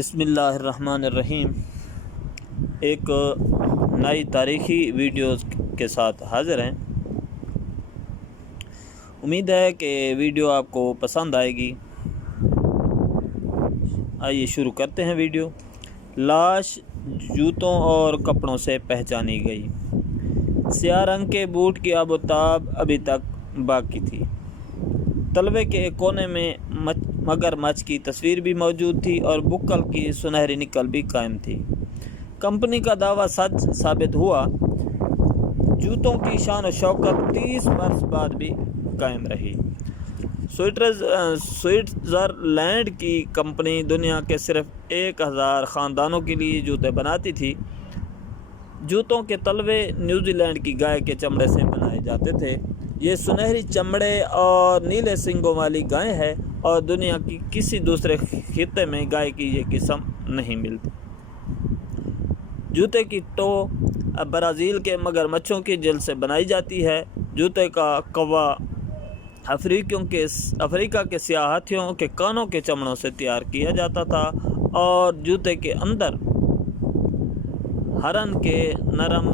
بسم اللہ الرحمن الرحیم۔ ایک نئی تاریخی ویڈیوز کے ساتھ حاضر ہیں۔ امید ہے کہ ویڈیو آپ کو پسند آئے گی۔ آئیے شروع کرتے ہیں ویڈیو۔ لاش جوتوں اور کپڑوں سے پہچانی گئی۔ سیاہ رنگ کے بوٹ کی آب و تاب ابھی تک باقی تھی۔ تلوے کے ایک کونے میں مگرمچھ کی تصویر بھی موجود تھی اور بکل کی سنہری نکل بھی قائم تھی۔ کمپنی کا دعویٰ سچ ثابت ہوا۔ جوتوں کی شان و شوکت 30 برس بعد بھی قائم رہی۔ سوئٹزرلینڈ کی کمپنی دنیا کے صرف 1000 خاندانوں کے لیے جوتے بناتی تھی۔ جوتوں کے تلوے نیوزی لینڈ کی گائے کے چمڑے سے بنائے جاتے تھے۔ یہ سنہری چمڑے اور نیلے سنگوں والی گائے ہے اور دنیا کی کسی دوسرے خطے میں گائے کی یہ قسم نہیں ملتی۔ جوتے کی ٹو برازیل کے مگرمچھوں کی جلد سے بنائی جاتی ہے۔ جوتے کا کوا افریقہ کے سیاہ ہاتھیوں کے کانوں کے چمڑوں سے تیار کیا جاتا تھا اور جوتے کے اندر ہرن کے نرم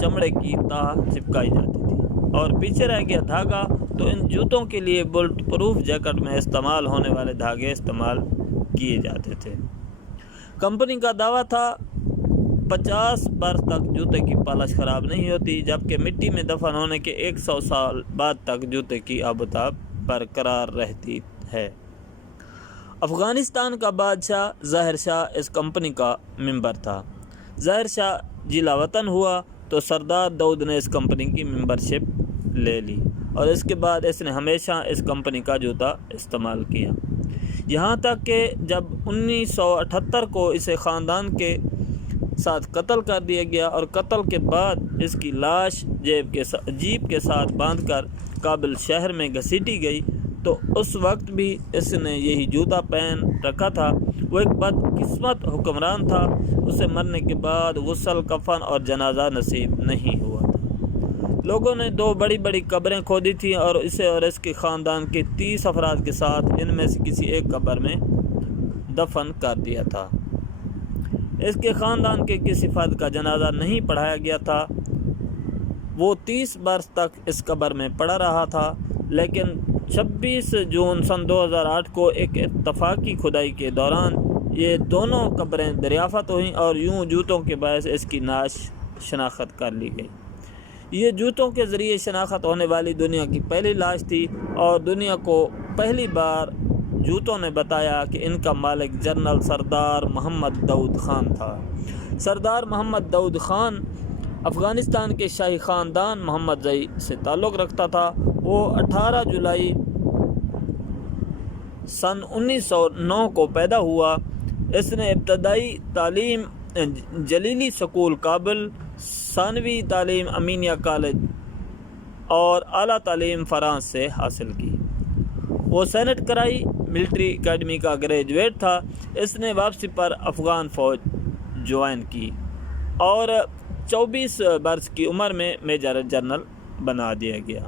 چمڑے کی تہ چپکائی جاتی تھی اور پیچھے رہ گیا دھاگا تو ان جوتوں کے لیے بلٹ پروف جیکٹ میں استعمال ہونے والے دھاگے استعمال کیے جاتے تھے۔ کمپنی کا دعویٰ تھا 50 برس تک جوتے کی پالش خراب نہیں ہوتی، جبکہ مٹی میں دفن ہونے کے 100 سال بعد تک جوتے کی آب و تاب برقرار رہتی ہے۔ افغانستان کا بادشاہ ظاہر شاہ اس کمپنی کا ممبر تھا۔ ظاہر شاہ جلا وطن ہوا تو سردار داؤد نے اس کمپنی کی ممبرشپ لے لی اور اس کے بعد اس نے ہمیشہ اس کمپنی کا جوتا استعمال کیا، یہاں تک کہ جب 1978 کو اسے خاندان کے ساتھ قتل کر دیا گیا اور قتل کے بعد اس کی لاش جیپ کے ساتھ باندھ کر کابل شہر میں گھسیٹی گئی تو اس وقت بھی اس نے یہی جوتا پہن رکھا تھا۔ وہ ایک بدقسمت حکمران تھا، اسے مرنے کے بعد غسل، کفن اور جنازہ نصیب نہیں ہوا تھا۔ لوگوں نے 2 بڑی قبریں کھودی تھیں اور اسے اور اس کے خاندان کے 30 افراد کے ساتھ ان میں سے کسی ایک قبر میں دفن کر دیا تھا۔ اس کے خاندان کے کسی فرد کا جنازہ نہیں پڑھایا گیا تھا۔ وہ 30 برس تک اس قبر میں پڑا رہا تھا، لیکن 26 جون سن 2008 کو ایک اتفاقی کھدائی کے دوران یہ دونوں قبریں دریافت ہوئیں اور یوں جوتوں کے باعث اس کی نعش شناخت کر لی گئی۔ یہ جوتوں کے ذریعے شناخت ہونے والی دنیا کی پہلی لاش تھی اور دنیا کو پہلی بار جوتوں نے بتایا کہ ان کا مالک جنرل سردار محمد داؤد خان تھا۔ سردار محمد داؤد خان افغانستان کے شاہی خاندان محمد زئی سے تعلق رکھتا تھا۔ وہ 18 جولائی سن 1909 کو پیدا ہوا۔ اس نے ابتدائی تعلیم جلیلی سکول کابل، ثانوی تعلیم امینیہ کالج اور اعلیٰ تعلیم فرانس سے حاصل کی۔ وہ سینٹ کرائی ملٹری اکیڈمی کا گریجویٹ تھا۔ اس نے واپسی پر افغان فوج جوائن کی اور 24 برس کی عمر میں میجر جنرل بنا دیا گیا۔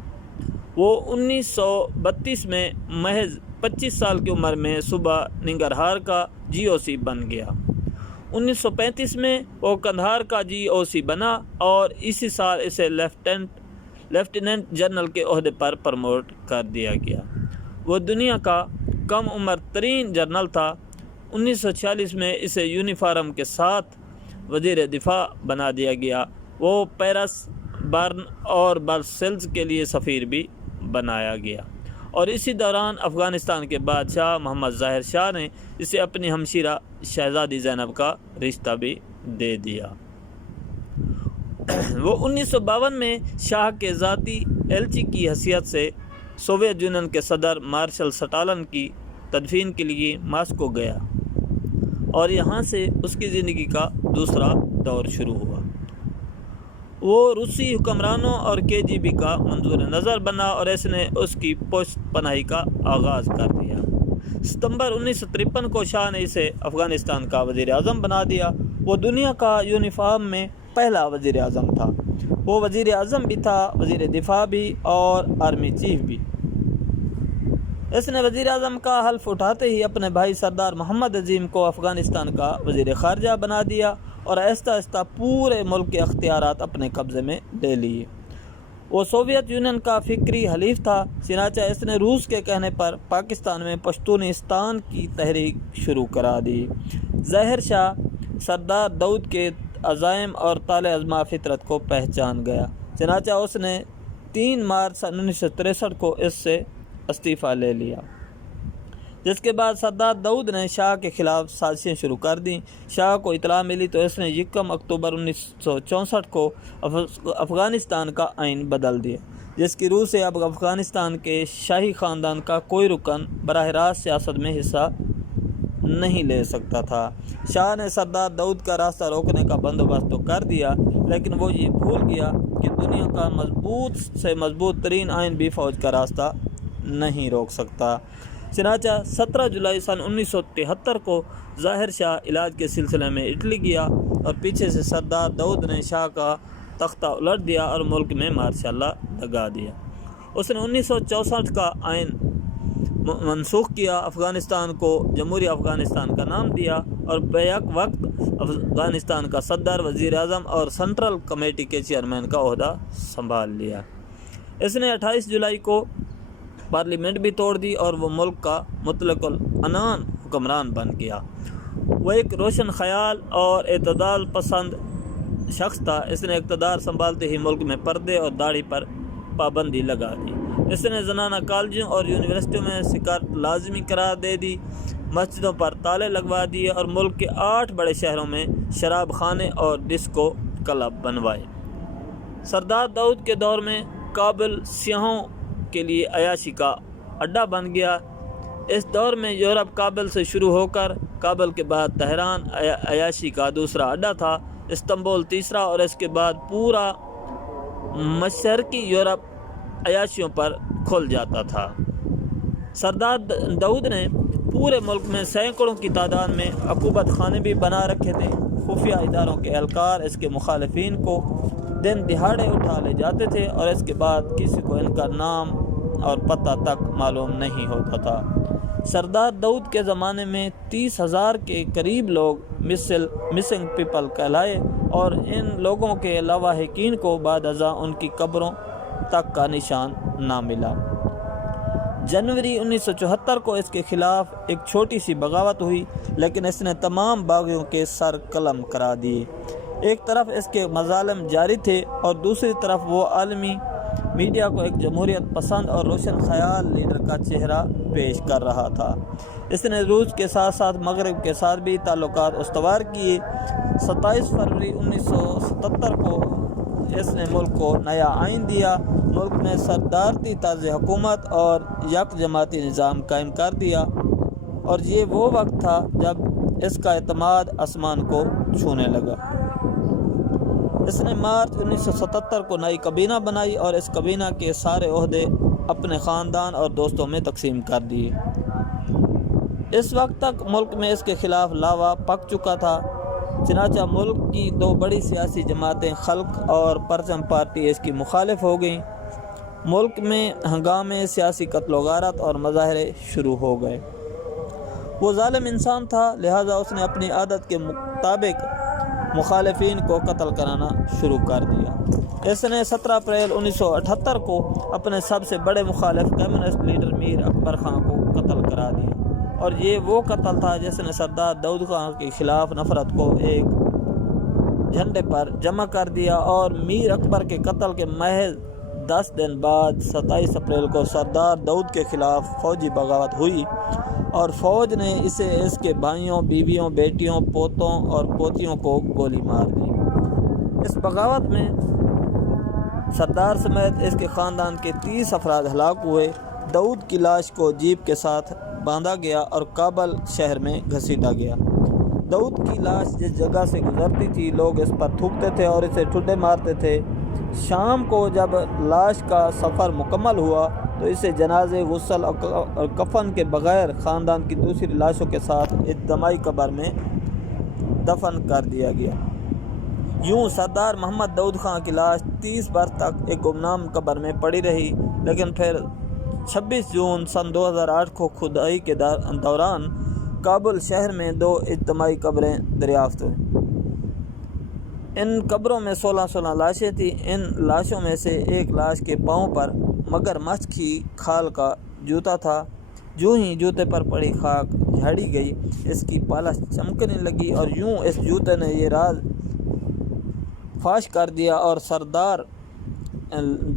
وہ 1932 میں محض 25 سال کی عمر میں صوبہ ننگرہار کا GOC بن گیا۔ 1935 میں وہ قندھار کا GOC بنا اور اسی سال اسے لیفٹیننٹ جنرل کے عہدے پر پروموٹ کر دیا گیا۔ وہ دنیا کا کم عمر ترین جنرل تھا۔ 1946 میں اسے یونیفارم کے ساتھ وزیر دفاع بنا دیا گیا۔ وہ پیرس، برن اور برسلز کے لیے سفیر بھی بنایا گیا اور اسی دوران افغانستان کے بادشاہ محمد ظاہر شاہ نے اسے اپنی ہمشیرہ شہزادی زینب کا رشتہ بھی دے دیا۔ وہ 1952 میں شاہ کے ذاتی ایلچی کی حیثیت سے سوویت یونین کے صدر مارشل سٹالن کی تدفین کے لیے ماسکو گیا اور یہاں سے اس کی زندگی کا دوسرا دور شروع ہوا۔ وہ روسی حکمرانوں اور KGB کا منظور نظر بنا اور اس نے اس کی پشت پناہی کا آغاز کر دیا۔ ستمبر 1953 کو شاہ نے اسے افغانستان کا وزیر اعظم بنا دیا۔ وہ دنیا کا یونیفارم میں پہلا وزیر اعظم تھا۔ وہ وزیر اعظم بھی تھا، وزیر دفاع بھی اور آرمی چیف بھی۔ اس نے وزیر اعظم کا حلف اٹھاتے ہی اپنے بھائی سردار محمد عظیم کو افغانستان کا وزیر خارجہ بنا دیا اور آہستہ آہستہ پورے ملک کے اختیارات اپنے قبضے میں لے لیے۔ وہ سوویت یونین کا فکری حلیف تھا، چنانچہ اس نے روس کے کہنے پر پاکستان میں پشتونستان کی تحریک شروع کرا دی۔ ظاہر شاہ سردار داؤد کے عزائم اور طال عزمہ فطرت کو پہچان گیا، چنانچہ اس نے 3 مارچ سن 1963 کو اس سے استعفیٰ لے لیا، جس کے بعد سردار داؤد نے شاہ کے خلاف سازشیں شروع کر دیں۔ شاہ کو اطلاع ملی تو اس نے 1 اکتوبر 1964 کو افغانستان کا آئین بدل دیا، جس کی روح سے اب افغانستان کے شاہی خاندان کا کوئی رکن براہ راست سیاست میں حصہ نہیں لے سکتا تھا۔ شاہ نے سردار داؤد کا راستہ روکنے کا بندوبست تو کر دیا، لیکن وہ یہ بھول گیا کہ دنیا کا مضبوط سے مضبوط ترین آئین بھی فوج کا راستہ نہیں روک سکتا۔ چنانچہ 17 جولائی سن 1973 کو ظاہر شاہ علاج کے سلسلے میں اٹلی گیا اور پیچھے سے سردار داؤد نے شاہ کا تختہ الٹ دیا اور ملک میں مارشل لاء لگا دیا۔ اس نے 1964 کا آئین منسوخ کیا، افغانستان کو جمہوری افغانستان کا نام دیا اور بیک وقت افغانستان کا صدر، وزیر اعظم اور سینٹرل کمیٹی کے چیئرمین کا عہدہ سنبھال لیا۔ اس نے 28 جولائی کو پارلیمنٹ بھی توڑ دی اور وہ ملک کا مطلق العنان حکمران بن گیا۔ وہ ایک روشن خیال اور اعتدال پسند شخص تھا۔ اس نے اقتدار سنبھالتے ہی ملک میں پردے اور داڑھی پر پابندی لگا دی۔ اس نے زنانہ کالجوں اور یونیورسٹیوں میں سکرٹ لازمی قرار دے دی، مسجدوں پر تالے لگوا دیے اور ملک کے 8 بڑے شہروں میں شراب خانے اور ڈسکو کلب بنوائے۔ سردار داؤد کے دور میں کابل سیاحوں کے لیے عیاشی کا اڈہ بن گیا۔ اس دور میں یورپ کابل سے شروع ہو کر کابل کے بعد تہران عیاشی کا دوسرا اڈہ تھا، استنبول تیسرا اور اس کے بعد پورا مشرقی یورپ عیاشیوں پر کھل جاتا تھا۔ سردار داؤد نے پورے ملک میں سینکڑوں کی تعداد میں عقوبت خانے بھی بنا رکھے تھے۔ خفیہ اداروں کے اہلکار اس کے مخالفین کو دن دہاڑے اٹھا لے جاتے تھے اور اس کے بعد کسی کو ان کا نام اور پتہ تک معلوم نہیں ہوتا تھا۔ سردار داؤد کے زمانے میں 30,000 کے قریب لوگ مسنگ پیپل کہلائے اور ان لوگوں کے لواحقین کو بعد ازاں ان کی قبروں تک کا نشان نہ ملا۔ جنوری 1974 کو اس کے خلاف ایک چھوٹی سی بغاوت ہوئی، لیکن اس نے تمام باغیوں کے سر قلم کرا دیے۔ ایک طرف اس کے مظالم جاری تھے اور دوسری طرف وہ عالمی میڈیا کو ایک جمہوریت پسند اور روشن خیال لیڈر کا چہرہ پیش کر رہا تھا۔ اس نے روس کے ساتھ ساتھ مغرب کے ساتھ بھی تعلقات استوار کیے۔ 27 فروری 1977 کو اس نے ملک کو نیا آئین دیا، ملک میں سردارتی طرز حکومت اور یک جماعتی نظام قائم کر دیا، اور یہ وہ وقت تھا جب اس کا اعتماد آسمان کو چھونے لگا۔ اس نے مارچ 1977 کو نئی کابینہ بنائی اور اس کابینہ کے سارے عہدے اپنے خاندان اور دوستوں میں تقسیم کر دیے۔ اس وقت تک ملک میں اس کے خلاف لاوا پک چکا تھا، چنانچہ ملک کی 2 بڑی سیاسی جماعتیں خلق اور پرچم پارٹی اس کی مخالف ہو گئیں۔ ملک میں ہنگامے، سیاسی قتل و غارت اور مظاہرے شروع ہو گئے۔ وہ ظالم انسان تھا، لہٰذا اس نے اپنی عادت کے مطابق مخالفین کو قتل کرانا شروع کر دیا۔ اس نے 17 اپریل 1978 کو اپنے سب سے بڑے مخالف کمیونسٹ لیڈر میر اکبر خان کو قتل کرا دیا، اور یہ وہ قتل تھا جس نے سردار داؤد خان کے خلاف نفرت کو ایک جھنڈے پر جمع کر دیا۔ اور میر اکبر کے قتل کے محض 10 دن بعد 27 اپریل کو سردار داؤد کے خلاف فوجی بغاوت ہوئی اور فوج نے اسے، اس کے بھائیوں، بیویوں، بیٹیوں، پوتوں اور پوتیوں کو گولی مار دی۔ اس بغاوت میں سردار سمیت اس کے خاندان کے 30 افراد ہلاک ہوئے۔ داؤد کی لاش کو جیپ کے ساتھ باندھا گیا اور کابل شہر میں گھسیٹا گیا۔ داؤد کی لاش جس جگہ سے گزرتی تھی لوگ اس پر تھوکتے تھے اور اسے ٹھڈے مارتے تھے۔ شام کو جب لاش کا سفر مکمل ہوا تو اسے جنازے، غسل اور کفن کے بغیر خاندان کی دوسری لاشوں کے ساتھ اجتماعی قبر میں دفن کر دیا گیا۔ یوں سردار محمد داؤد خان کی لاش 30 برس تک ایک گمنام قبر میں پڑی رہی، لیکن پھر 26 جون سن 2008 کو کھدائی کے دوران کابل شہر میں 2 اجتماعی قبریں دریافت ہوئیں۔ ان قبروں میں 16 لاشیں تھیں۔ ان لاشوں میں سے ایک لاش کے پاؤں پر مگرمچھ کی کھال کا جوتا تھا۔ جو ہی جوتے پر پڑی خاک جھاڑی گئی، اس کی پالش چمکنے لگی اور یوں اس جوتے نے یہ راز فاش کر دیا اور سردار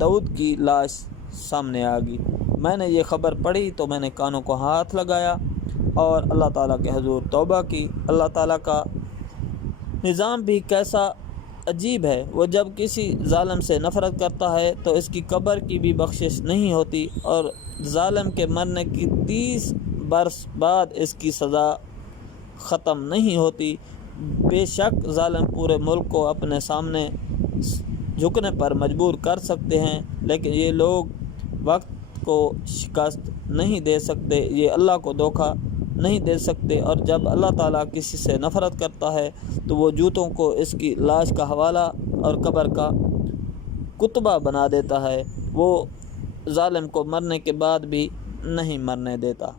داؤد کی لاش سامنے آ گئی۔ میں نے یہ خبر پڑھی تو میں نے کانوں کو ہاتھ لگایا اور اللہ تعالیٰ کے حضور توبہ کی۔ اللہ تعالیٰ کا نظام بھی کیسا عجیب ہے، وہ جب کسی ظالم سے نفرت کرتا ہے تو اس کی قبر کی بھی بخشش نہیں ہوتی، اور ظالم کے مرنے کی 30 برس بعد اس کی سزا ختم نہیں ہوتی۔ بے شک ظالم پورے ملک کو اپنے سامنے جھکنے پر مجبور کر سکتے ہیں، لیکن یہ لوگ وقت کو شکست نہیں دے سکتے، یہ اللہ کو دھوکہ نہیں دے سکتے۔ اور جب اللہ تعالیٰ کسی سے نفرت کرتا ہے تو وہ جوتوں کو اس کی لاش کا حوالہ اور قبر کا کتبہ بنا دیتا ہے، وہ ظالم کو مرنے کے بعد بھی نہیں مرنے دیتا۔